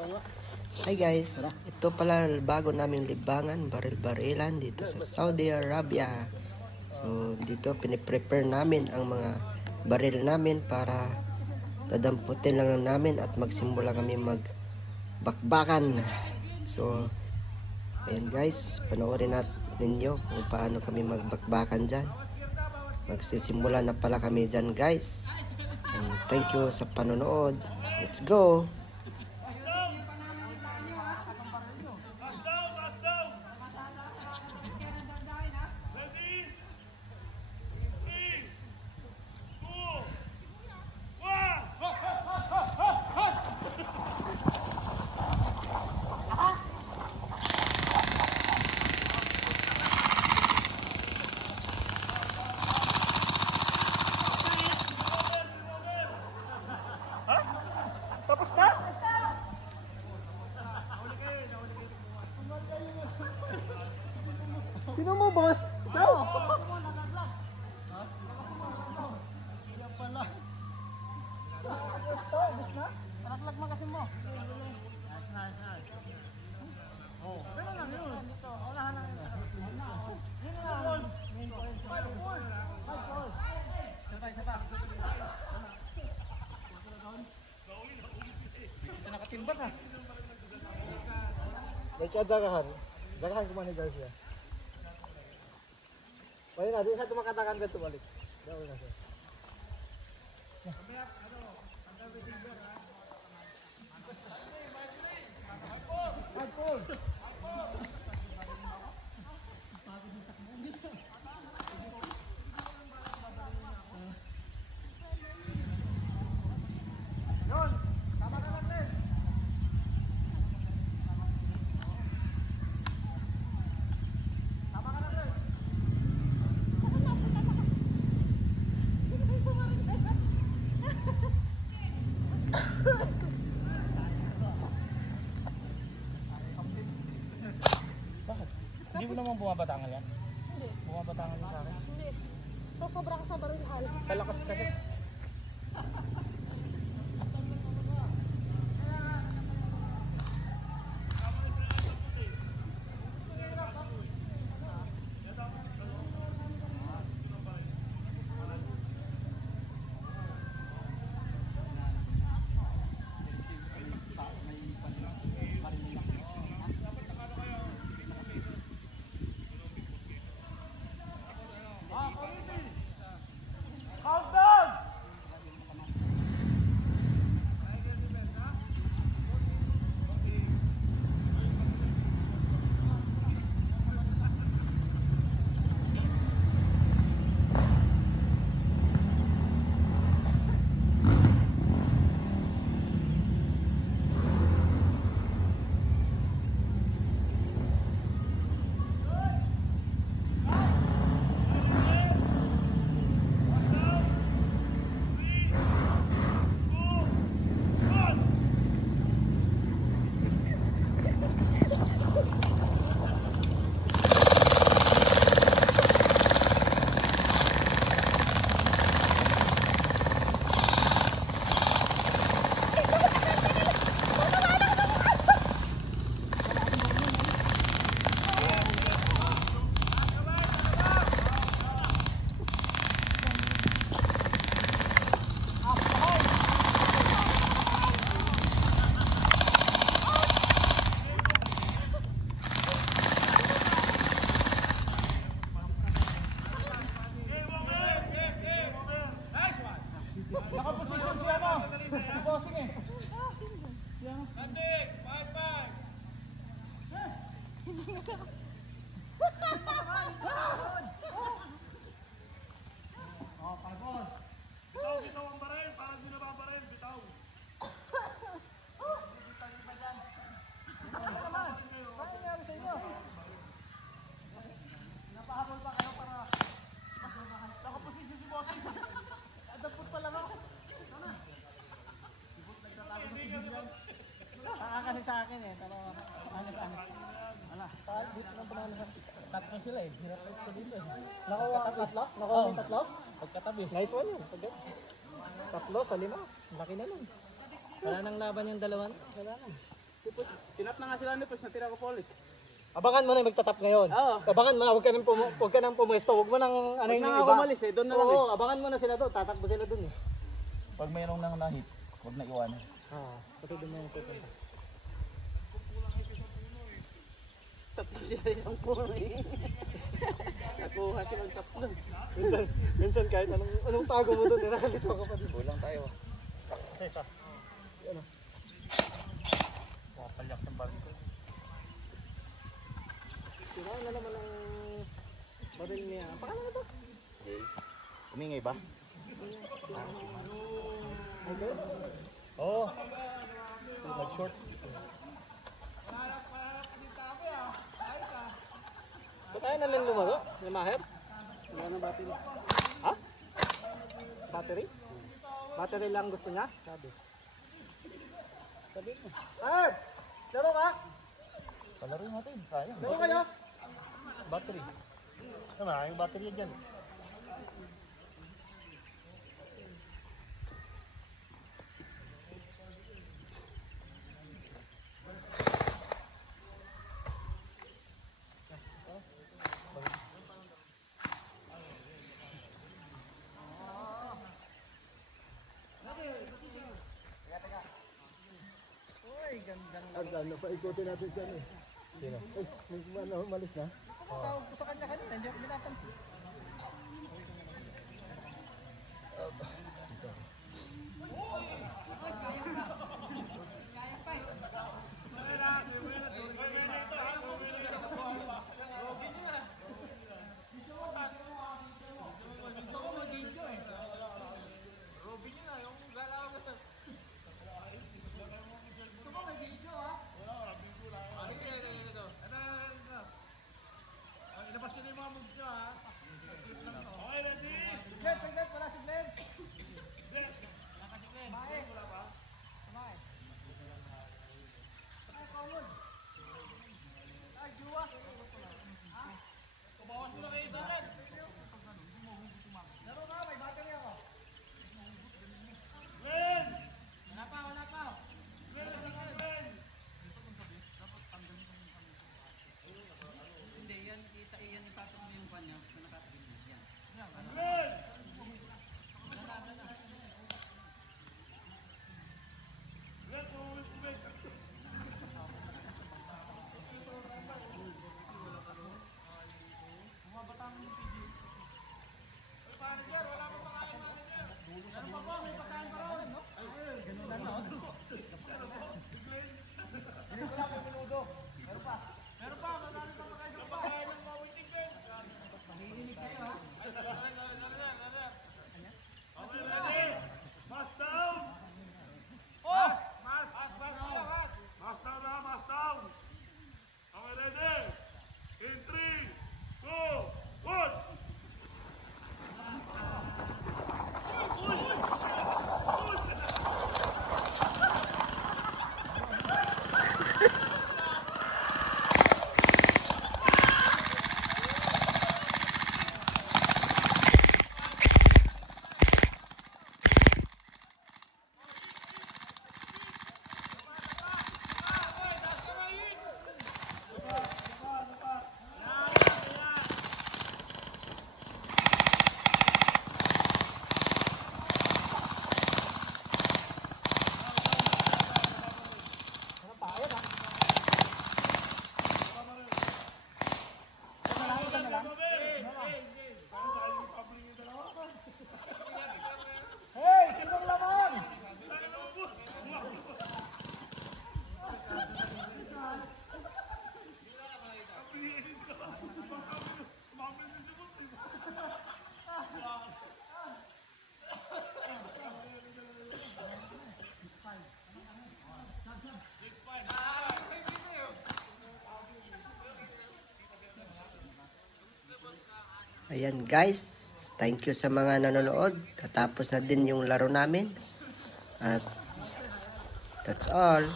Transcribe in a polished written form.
Hi guys, ito pala bago naming libangan, baril-barilan dito sa Saudi Arabia. So dito piniprepare namin ang mga baril namin para dadamputin lang namin at magsimula kami magbakbakan. So ayan guys, panoorin natin ninyo kung paano kami magbakbakan dyan. Magsisimula na pala kami dyan guys. And thank you sa panonood. Let's go! Tapos na? Sino mo, boss? Ikaw? Yan pala. Tapos na? Nalaglag mo kasi mo. Nice. Oh. Pero lang yun. Unahan lang yun. Yun na lang. 5 balls. Isa pa. Ito nakatimbak ha. Nagkadagahan. Dagahan ko man ni Garcia. Pwede na, di sa tumakatakan ka balik. Gawin na siya. Yun! Tama ka lang din! Tama ka lang din! Bakit? Hindi mo naman bumabatangan yan? Hindi. Bumabatangan yan sa akin? Hindi. So, sobra ka sa barinhal. Sa lakas kasi. Countdown! Nakaposisyon siya no? Si Bossing eh. Landing! 5-5! Oh, pagod! Bitaw ang baril, parang di nababaril, bitaw! Bitaw iba dyan! Ano naman? Ano nangyari sa inyo? Napahabol pa kayo para nakaposisyon si Bossing. Adapot pa lang ako. Kasi sa akin eh, pero anis-anis. Ala, dito ng panalo. Tatlo sila eh, hirap ko dito eh. Nakuha ang tatlo? Nakuha ang tatlo? Pagkatabi. Nice one yun. Tatlo sa 5. Laki na nun. Wala nang laban yung dalawan. Wala nang. Tinap na nga sila ni Pres, natira ko polis. Abangan mo na yung magtatap ngayon. Oo. Abangan mo na, huwag ka nang pumuesto. Huwag mo nang ano yung Huwag na iba. ako umalis eh, doon na lang Oo, abangan mo na sila doon. Tatakbo sila doon eh. Pag mayroong nang nahit, huwag na iwanan. Kasi doon na yung pupunta. Tatlo sila yung puno eh. Nakuha silang tatlo. Minsan kahit anong tago mo doon, nakakalito ka pa din. Kulang tayo. Teka, si ano? Papalyak ng baril ko. Sira na naman ang baril niya. Paano na to? Okay. Umingay ba? Okay? Oo. Nag-short. Ba't tayo nalang lumago? Yung maher? Wala na battery. Ha? Battery? Battery lang gusto niya? Sabi. Sabi mo. Ah! Laro ka? Palaro natin. Sayang. Laro kayo? Battery. Tama, yung battery dyan. Ano pa ikutin natin siya eh. Sino? May ano, malis na? Tawag ko sa kanya kanina, hindi ako binapansin. Ilabas nyo na yung mga moves nyo ha. Okay, ready? Glenn, saglit, wala si Glenn. Glenn, wala si Glenn. Kumain. Wala ba? Kumain. Ay, Paulon. Ay, Juwa. Ha? Kubawan ko na kayo sa akin. Laro na, may battery ako. Glenn! Wala pa, wala pa. Glenn, Glenn! Hindi, yan, yan ipasok mo yung kanya na nakatagin yan. Glenn! Glenn, tumuwi ko, Glenn. Bumabatang yung PG. Ay, paano sir? Wala pa pakain natin sir. Ano pa po? May pagkain pa rin, no? Ay, ganun lang no? Si Glenn. Hindi ko lang yung minudo. Meron pa. Meron pa, madami pa pagkain sa pagkain ng mawiting Glenn. Mahihinig kayo ha. Okay, ready? Mask down! Oh! Mask! Mask down! Mask down na! Mask down! Okay, ready? In 3, 2, 1! Hey! Sinong laman? Ayan guys, thank you sa mga nanonood. Tatapos na din yung laro namin. At that's all.